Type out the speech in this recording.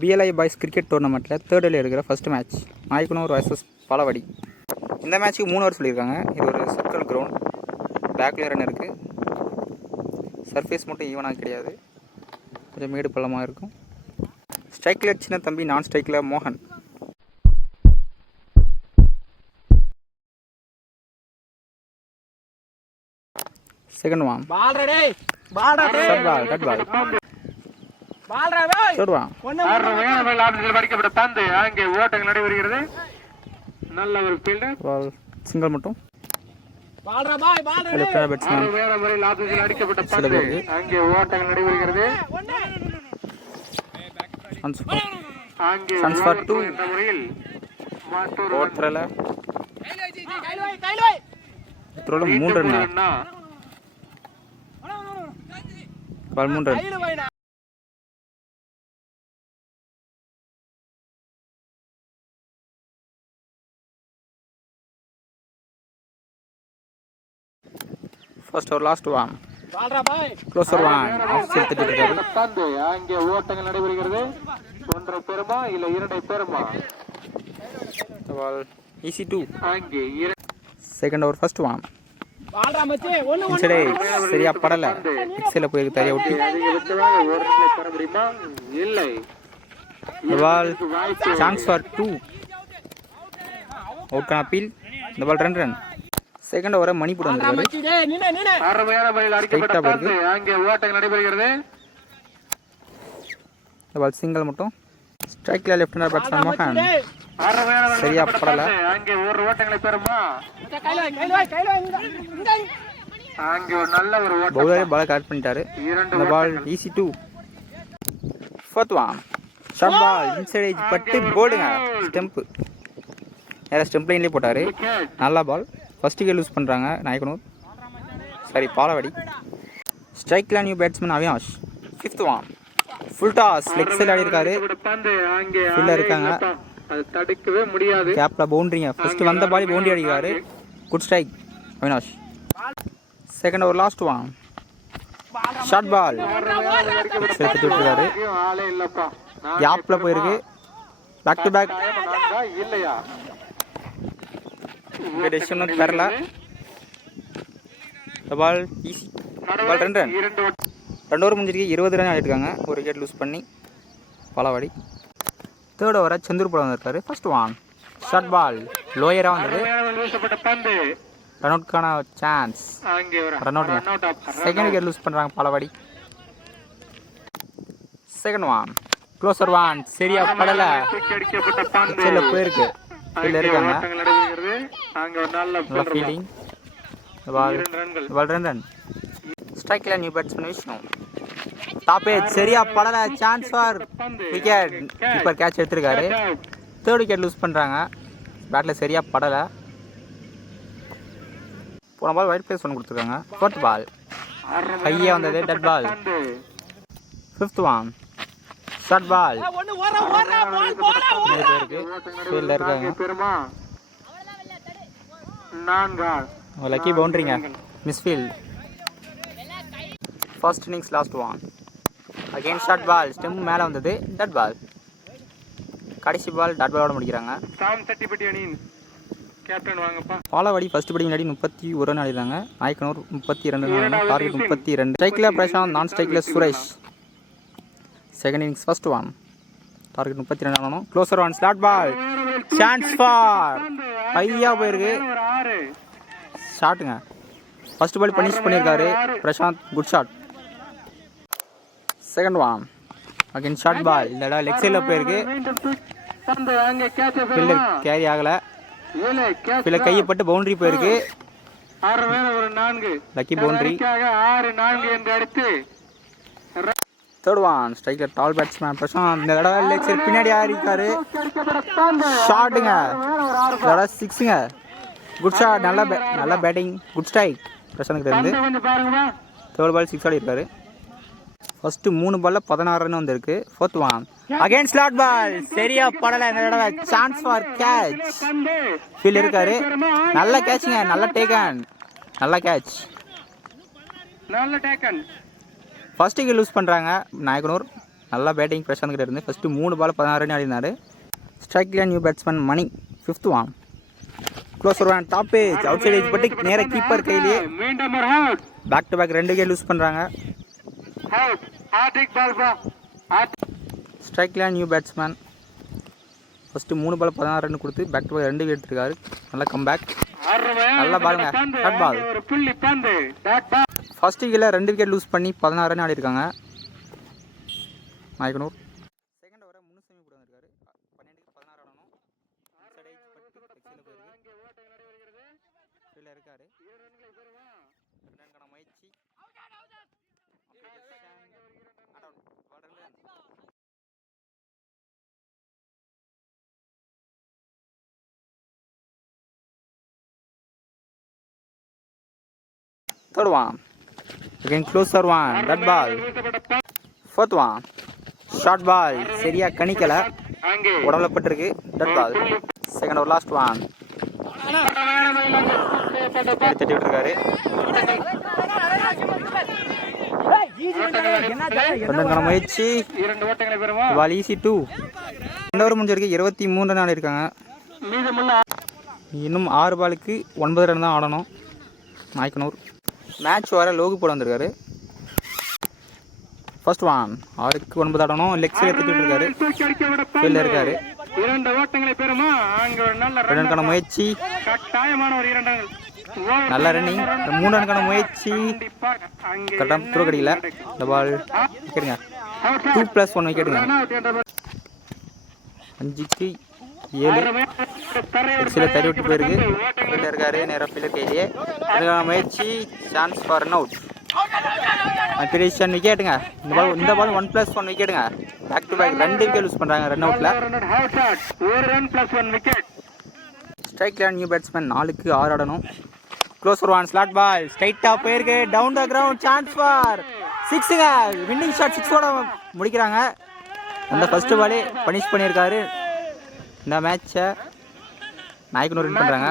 BLI boys cricket டோர்னமெண்ட்டில் third டேல இருக்கிற first match Nayakkanur vs Palavadi. இந்த மேட்ச்சுக்கு 3 ஹவர் சொல்லியிருக்காங்க. இது ஒரு சர்க்கிள் கிரவுண்ட், பேக்லேயும் ரன் இருக்குது. சர்ஃபேஸ் மட்டும் ஈவனாக கிடையாது, கொஞ்சம் மேடு பள்ளமாக இருக்கும். ஸ்ட்ரைக்கில் சின்ன தம்பி, நான் ஸ்ட்ரைக்கில் மோகன். செகண்ட் ஒன் பால் ரெடி, பால் ரெடி, பால் டட் பால் பால் ரெடி, சோடுவா வேணவல் ஆப்ஷனில் அடிக்கப்பட்ட பந்து அங்கே ஓட்டங்கள் நடைபெறுகிறது. நல்ல ஒரு ஃபீல்டர், பால் சிங்கிள் மட்டும். பால் ரெடி, பால் ரெடி, பேட்ஸ்மேன் வேணவல் ஆப்ஷனில் அடிக்கப்பட்ட பந்து அங்கே ஓட்டங்கள் நடைபெறுகிறது. அங்கே சன்ஸ்பாட் 2 என்ற முறையில் மற்றொரு ஓட்டறல த்ரோல 3 run. Ball 3 run. First over last one closer one off side தட்டிட்டாரு. பந்து அங்கே ஓட்டங்கள் நடைபெறுகிறது. ஒன்றை பெறுமா இல்ல இரண்டை பெறுமா? பால் ஈஸி 2. அங்கே செகண்ட் ஓவர் ஃபர்ஸ்ட் ஒன் சரி சரியா படல, எக்ஸில் போயிருக்கு தரையை ஒட்டி. இல்லை பால் சான்ஸ் ஃபார் 2 அவுட் கான அப்பீல். இந்த பால் 2 ரன். செகண்ட் ஓவரை மணிப்பூர் வந்திருக்காரு. நடைபெறுகிறது. இந்த பால் சிங்கிள் மட்டும். ஸ்ட்ரைக்ல லெஃப்ட் ஹேண்டர் பேட்ஸ்மேன் மோகன் சரியா படல. அங்கே ஒரு ஓட்டங்களை பெறுமா? அங்கே ஒரு நல்ல ஒரு ஓட்டம். பவுலர் பால் கட் பண்ணிட்டாரு. இந்த ball easy 2. Fourth one short ball inside edge பட்டு போடுங்க. ஸ்டெம்ப் வேற ஸ்டெம்ப் லைன்லயே போட்டாரு. நல்ல பால். ஃபர்ஸ்ட் விக்கெட் லூஸ் பண்றாங்க நாயக்கனூர், சரி பாலவாடி. ஸ்ட்ரைக்ல new batsman Avinash. Fifth one full toss leg side ஆடி இருக்காரு. ஃபீல்டர் இருக்காங்க, அது தடுக்கவே முடியாது. கேப்ல பவுண்டரிங்க. ஃபர்ஸ்ட் வந்த பால் பவுண்டரி அடிக்கிறாரு. Good strike Avinash. Second over last one short ball சேர்த்து விட்டுருக்காரு. கேப்ல போயிருக்கு. பேக் டு பேக் இல்லையா? டெசிஷன் தரல. Ball easy. Ball 2 run. 2 over முடிஞ்சிருக்கு. 20 ரன் ஆகிட்டுருக்காங்க. ஒரு விக்கெட் லூஸ் பண்ணி பாலவாடி. தேர்ட் ஓவரை செந்தூர் படம் வந்திருக்காரு. ஃபர்ஸ்ட் ஒன் ஷார்ட் பால் லோயராக வந்தது. ரன் அவுட்கான chance. Run out. Second wicket loose பண்ணுறாங்க Palavadi. Second one closer one சரியா படல, போயிருக்கு. கீழே இருக்காங்க. நல்ல ஃபீல்டிங். Ball 2 run. ஸ்ட்ரைக்கில் new batsman Vishnu. Top edge சரியா படல. Chance for wicket. Keeper catch எடுத்திருக்காரு. தேர்ட் விக்கெட் லூஸ் பண்ணுறாங்க. பேட்டில் சரியா படலை. போன பால் ஒயிட் பிளேஸ் ஒன்று கொடுத்துருக்காங்க. ஃபோர்த் பால் கையே வந்தது. Dead ball. Fifth one short ball ஃபீல்டில் இருக்காங்க. லக்கி பவுண்டரிங்க. Misfield. First innings last one again short ball stump மேலே வந்தது. டட் பால். கடைசி பால் டட் பாலோட முடிக்கிறாங்க. பாலவாடி ஃபர்ஸ்ட் படி முன்னாடி 31 ரன் ஆடிடுறாங்க. நாயக்கனூர் 32 ரன். டார்கெட் 32. ஸ்ட்ரைக்கில் பிரசாந்த், நான் ஸ்ட்ரைக்கில் Suresh. Second innings first one target 32 ஆகணும். Closer one slot ball chance for ஹையா போயிருக்கு. ஷாட்டுங்க. ஃபர்ஸ்ட் பால் பனிஷ் பண்ணியிருக்காரு Prashanth. Good shot. Second one again short ball. இந்த இடம் லெக் சைடில் போயிருக்கு. ஃபீல்டர் கேரி ஆகலை. ஃபீல்டர் கையப்பட்டு பவுண்டரி போயிருக்கு. Lucky boundary. Third one striker tall batsman Prashanth. இந்த தடவை லெக் சைடு பின்னாடி ஆறிக்காரு. ஷாட்டுங்க. இந்த தடவை 6ங்க. Good shot. நல்ல பேட்டிங். குட் ஸ்ட்ரைக் பிரசாந்த் இருந்து. தேர்ட் பால் 6 ஆடி இருக்காரு. ஃபர்ஸ்ட் 3 பால்ல 16 ரன் வந்திருக்கு. ஃபோர்த் ஒன் அகைன் ஸ்லாட் பால் சரியா படல. இந்த தடவை சான்ஸ் ஃபார் கேட்ச். ஃபீல்ட் இருக்காரு. நல்ல கேட்சுங்க. நல்ல டேக்கன். நல்ல கேட்ச். ஃபர்ஸ்ட் விக்கெட் லூஸ் பண்ணுறாங்க நாயக்கனூர். நல்லா பேட்டிங் பிரசாந்த் கிட்ட இருந்து ஃபஸ்ட்டு 3 பால் 16 ரன் ஆடினார். ஸ்ட்ரைக்கில் new batsman Mani 5th one. Closer one top edge outside edge பட்டு நேராக கீப்பர் கையிலேயே back to back 2 wicket loose பண்ணுறாங்க. ஸ்ட்ரைக்கில் new batsman first 3 ball 16 run கொடுத்து பேக் டு பேக் 2 விக்கெட் எடுத்துருக்காரு. நல்லா கம்பேக், நல்லா பாலுங்க, ஷார்ட் பால். ஃபர்ஸ்ட் விக்கெட்டில் 2 விக்கெட் லூஸ் பண்ணி 16 ரன் ஆடிருக்காங்க நாயக்கனூர். செகண்ட் ஓவரை முன்னுசாமி கூட வந்திருக்காரு. 12க்கு 16 ஆடணும். இருக்காரு முயற்சி third one. Again closer one. That ball. Fourth one. Short ball. சரியா கணிக்கல, உடம்புல பட்டிருக்கு. That ball. Second over last one. தட்டி விட்டுருக்காரு. முயற்சி பால் ஈஸி 2. 2 ஓவர் முடிஞ்சிருக்கு. 23 ரன் ஆடிருக்காங்க. இன்னும் 6 பாலுக்கு 9 ரன் தான் ஆடணும் நாயக்கனூர். மேட்ச் வர லோகு போட வந்திருக்காரு. ஃபர்ஸ்ட் ஒன் 6க்கு 9 ஆடணும். லெக் சைடு தட்டி விட்டுருக்காரு. ஃபீல்டில் இருக்காரு. 2 ஓட்டங்களை பெறுமா. ரன்னுக்கான முயற்சி, நல்ல ரன்னிங். 3 ரன்னுக்கான முயற்சி கரெக்டாக த்ரோ கடிக்கல. இந்த பால் விக்கெட்டுங்க. 2+1 விக்கெட்டுங்க. 5க்கு 7 சில தறி விட்டு போயிருக்கு. ஃபீல்டில் இருக்காரு. நேராக ஃபீல்டர் கையிலேயே அதுக்கான முயற்சி, சான்ஸ் ஃபார் ரன் அவுட். அப்பிரேஷன் விக்கெட்டுங்க. இந்த பால் 1+1 விக்கெட்டுங்க. Back to back 2 wicket loose பண்ணுறாங்க ரன் அவுட்டில். ஸ்ட்ரைக்கில் நியூ பேட்ஸ்மேன் 4க்கு 6 ஆடணும். க்ளோஸர் ஒன் ஸ்லாட் பால் ஸ்ட்ரைட்டாக போயிருக்கு. Down the ground, chance for 6ங்க. வின்னிங் ஷாட் 6ஓட முடிக்கிறாங்க. அந்த ஃபர்ஸ்ட் பாலே பனிஷ் பண்ணியிருக்காரு. இந்த மேட்சை நாயக்கனூர் வின் பண்ணுறாங்க.